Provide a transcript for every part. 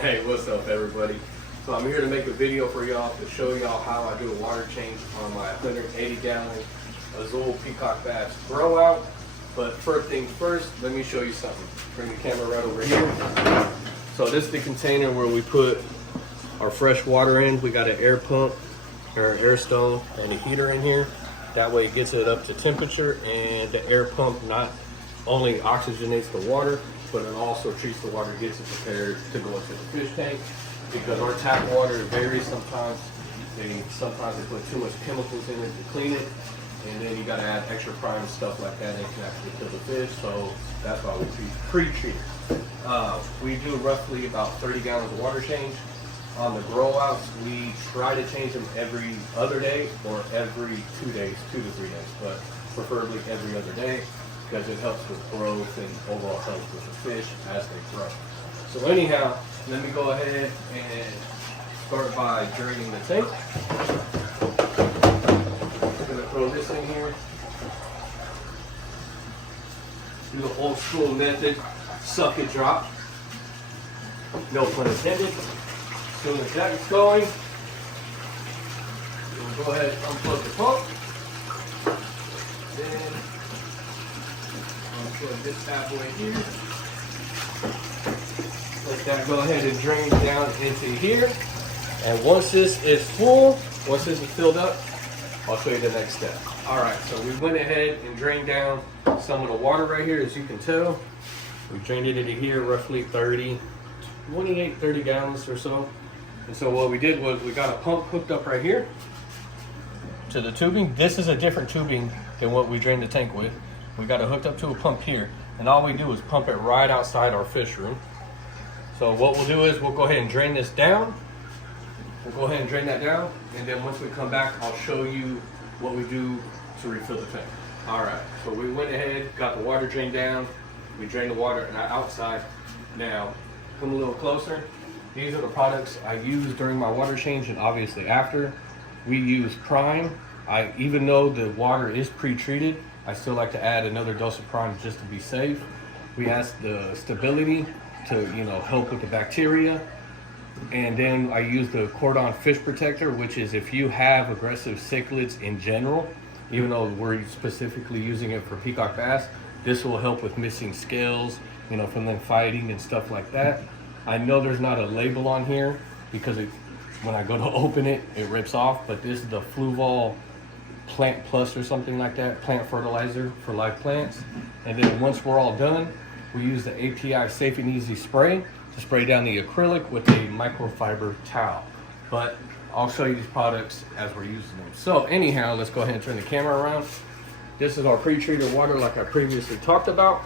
Hey, what's up everybody? So I'm here to make a video for y'all to show y'all how I do a water change on my 180 gallon Azul Peacock Bass grow out. But first things first, let me show you something. Bring the camera right over here. So this is the container where we put our fresh water in. We got an air pump or air stone and a heater in here. That way it gets it up to temperature, and the air pump not only oxygenates the water, but it also treats the water, gets it prepared to go into the fish tank. Because our tap water varies sometimes. Sometimes they put too much chemicals in it to clean it, and then you gotta add extra prime and stuff like that, and it can actually kill the fish. So that's why we pre-treat it. We do roughly about 30 gallons of water change. On the grow outs, we try to change them every other day or every 2 days, 2 to 3 days, but preferably every other day, because it helps with growth and overall health with the fish as they grow. So anyhow, let me go ahead and start by draining the tank. I'm gonna throw this in here. Do the old school method, suck it, drop. No pun intended. As soon as that's going, we'll go ahead and unplug the pump. Then unplug this bad boy here. Let that go ahead and drain down into here. And once this is full, once this is filled up, I'll show you the next step. All right, so we went ahead and drained down some of the water right here, as you can tell. We drained it into here roughly 30 gallons or so. And so what we did was we got a pump hooked up right here to the tubing. This is a different tubing than what we drained the tank with. We got it hooked up to a pump here, and all we do is pump it right outside our fish room. So what we'll do is we'll go ahead and drain this down. We'll go ahead and drain that down, and then once we come back, I'll show you what we do to refill the tank. All right, so we went ahead, got the water drained down. We drained the water outside. Now, come a little closer. These are the products I use during my water change and obviously after. We use Prime. Even though the water is pre-treated, I still like to add another dose of Prime just to be safe. We ask the stability to help with the bacteria. And then I use the Cordon Fish Protector, which is if you have aggressive cichlids in general, even though we're specifically using it for peacock bass, this will help with missing scales, from them fighting and stuff like that. I know there's not a label on here because when I go to open it, it rips off, but this is the Fluval Plant Plus or something like that, plant fertilizer for live plants. And then once we're all done, we use the API Safe and Easy spray to spray down the acrylic with a microfiber towel. But I'll show you these products as we're using them. So anyhow, let's go ahead and turn the camera around. This is our pre-treated water like I previously talked about.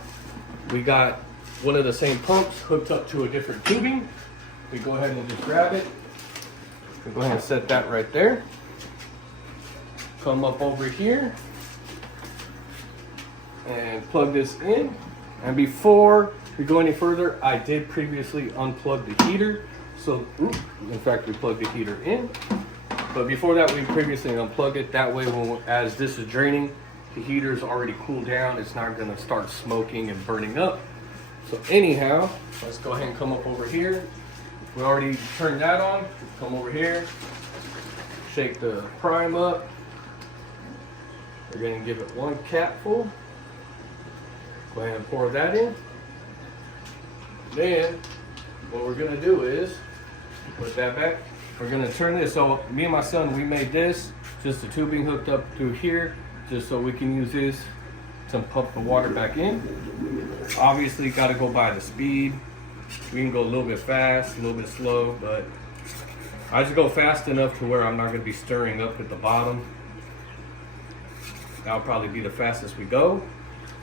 We got one of the same pumps hooked up to a different tubing. We go ahead and just grab it. We go ahead and set that right there. Come up over here and plug this in. And before we go any further, I did previously unplug the heater. So, in fact, we plugged the heater in. But before that, we previously unplugged it. That way, as this is draining, the heater's already cooled down. It's not gonna start smoking and burning up. So anyhow, let's go ahead and come up over here. We already turned that on. Come over here, shake the Prime up. We're gonna give it one capful. Go ahead and pour that in. Then, what we're gonna do is, put that back. We're gonna turn this, so me and my son, we made this, just the tubing hooked up through here, just so we can use this to pump the water back in. Obviously, gotta go by the speed. We can go a little bit fast, a little bit slow, but I just go fast enough to where I'm not gonna be stirring up at the bottom. That'll probably be the fastest we go.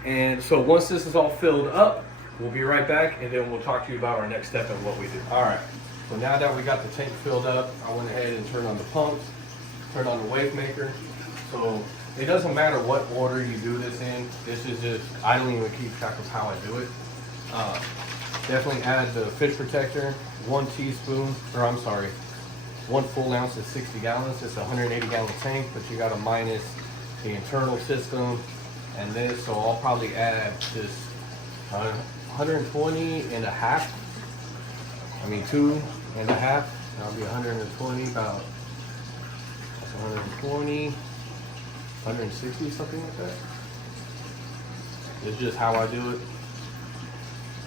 And so once this is all filled up, we'll be right back, and then we'll talk to you about our next step and what we do. All right, so now that we got the tank filled up, I went ahead and turned on the pumps, turned on the wave maker. So it doesn't matter what order you do this in. This is just, I don't even keep track of how I do it. Definitely add the fish protector, 1 teaspoon, or I'm sorry, 1 full ounce is 60 gallons. It's a 180 gallon tank, but you gotta minus the internal system and this, so I'll probably add this 120 and a half I mean 2.5. That'll be 120, about, that's 120, 160, something like that. It's just how I do it.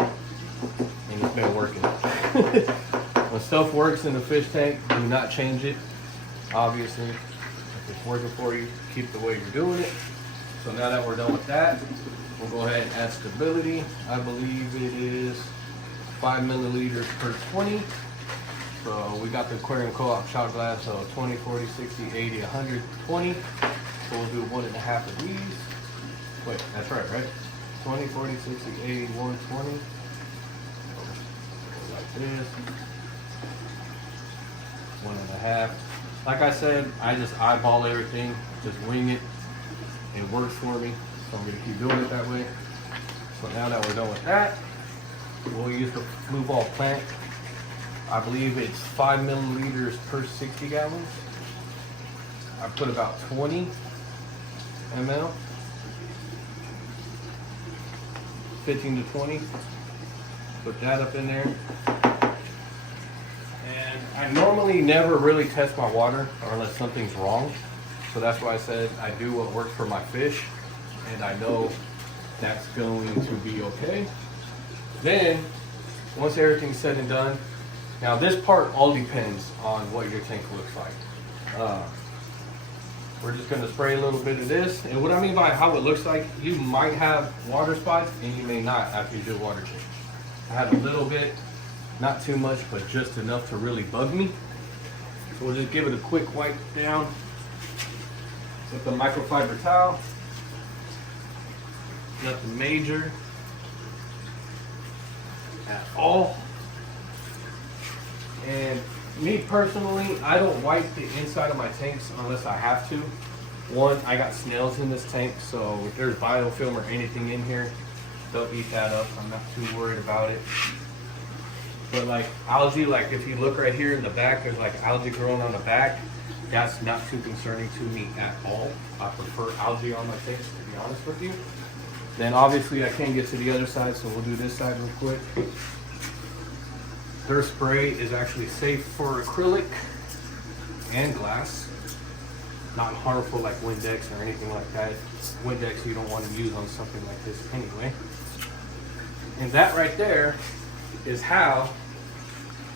And it's been working. When stuff works in the fish tank, do not change it. Obviously, if it's working for you, keep the way you're doing it. So now that we're done with that, we'll go ahead and add stability. I believe it is 5 milliliters per 20. So we got the Aquarium Co-op shot glass, so 20, 40, 60, 80, 120. So we'll do 1.5 of these. Wait, that's right? 20, 40, 60, 80, 120. Like this. 1.5. Like I said, I just eyeball everything, just wing it. It works for me, so I'm gonna keep doing it that way. So now that we're done with that, we'll use the Blue Ball plant. I believe it's 5 milliliters per 60 gallons. I put about 20 ml, 15 to 20. Put that up in there. And I normally never really test my water unless something's wrong. So that's why I said I do what works for my fish, and I know that's going to be okay. Then, once everything's said and done, now this part all depends on what your tank looks like. We're just gonna spray a little bit of this. And what I mean by how it looks like, you might have water spots and you may not after you do a water change. I have a little bit, not too much, but just enough to really bug me. So we'll just give it a quick wipe down with the microfiber towel. Nothing major at all. And me personally, I don't wipe the inside of my tanks unless I have to. One, I got snails in this tank, so if there's biofilm or anything in here, they'll eat that up. I'm not too worried about it. But like algae, like if you look right here in the back, there's like algae growing on the back. That's not too concerning to me at all. I prefer algae on my tanks, to be honest with you. Then obviously I can't get to the other side, so we'll do this side real quick. Their spray is actually safe for acrylic and glass. Not harmful like Windex or anything like that. Windex you don't want to use on something like this anyway. And that right there is how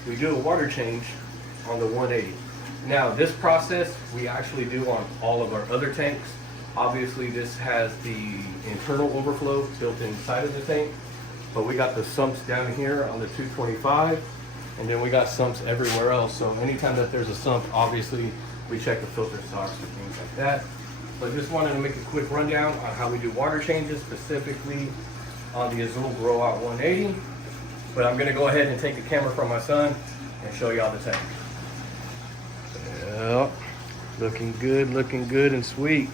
we do a water change on the 180. Now this process we actually do on all of our other tanks. Obviously this has the internal overflow built inside of the tank, but we got the sumps down here on the 225, and then we got sumps everywhere else. So anytime that there's a sump, obviously we check the filter socks and things like that. But just wanted to make a quick rundown on how we do water changes, specifically on the Azul Grow Out 180. But I'm gonna go ahead and take the camera from my son and show y'all the tank. Yep, looking good and sweet.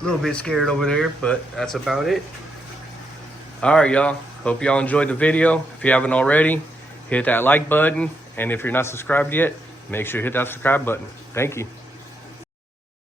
A little bit scared over there, but that's about it. All right, y'all. Hope y'all enjoyed the video. If you haven't already, hit that like button. And if you're not subscribed yet, make sure you hit that subscribe button. Thank you.